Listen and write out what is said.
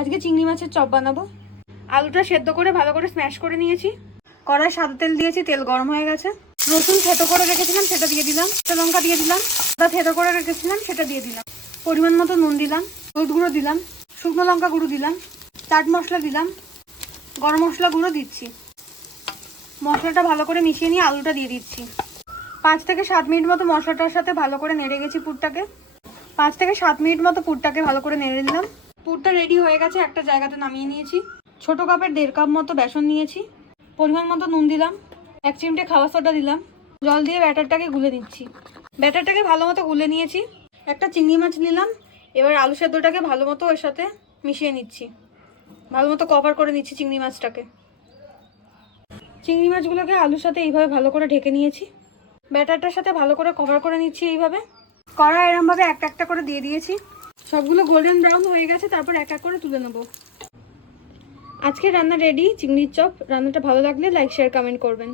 আজকে চিংড়ি মাছের চপ বানাবো। আলুটা সেদ্ধ করে ভালো করে স্ম্যাশ করে নিয়েছি। কড়াই সাদা তেল দিয়েছি, তেল গরম হয়ে গেছে। রসুন থেতো করে রেখেছিলাম সেটা দিয়ে দিলাম, কাঁচা লঙ্কা দিয়ে দিলাম, আদা থেতো করে রেখেছিলাম সেটা দিয়ে দিলাম, পরিমাণ মতো নুন দিলাম, হলুদ গুঁড়ো দিলাম, শুকনো লঙ্কা গুঁড়ো দিলাম, চাট মশলা দিলাম, গরম মশলা গুঁড়ো দিচ্ছি। মশলাটা ভালো করে মিশিয়ে নিয়ে আলুটা দিয়ে দিচ্ছি। 5 থেকে 7 মিনিট মতো মশলাটার সাথে ভালো করে নেড়ে গেছি পুরটাকে। 5 থেকে 7 মিনিট মতো পুরটাকে ভালো করে নেড়ে নিলাম। পুরটা রেডি হয়ে গেছে, একটা জায়গাতে নামিয়ে নিয়েছি। ছোট কাপের 1.5 কাপ মতো বেসন নিয়েছি, পরিমাণ মতো নুন দিলাম, 1 চিমটে খাওয়া সোডা দিলাম, জল দিয়ে ব্যাটারটাকে গুলে নিচ্ছি। ব্যাটারটাকে ভালো মতো গুলে নিয়েছি। একটা চিংড়ি মাছ নিলাম, এবার আলু সেদ্ধটাকে ভালো মতো ওর সাথে মিশিয়ে নিচ্ছি, ভালো মতো কভার করে নিচ্ছি চিংড়ি মাছটাকে। চিংড়ি মাছগুলোকে আলুর সাথে এইভাবে ভালো করে ঢেকে নিয়েছি, ব্যাটারটার সাথে ভালো করে কভার করে নিচ্ছি। এইভাবে কড়া এরমভাবে একটা একটা করে দিয়ে দিয়েছি। সবগুলো গোল্ডেন ব্রাউন হয়ে গেছে, তারপর এক এক করে তুলে নেব। আজকে রান্না রেডি, চিংড়ির চপ। রান্নাটা ভালো লাগলে লাইক শেয়ার কমেন্ট করবেন।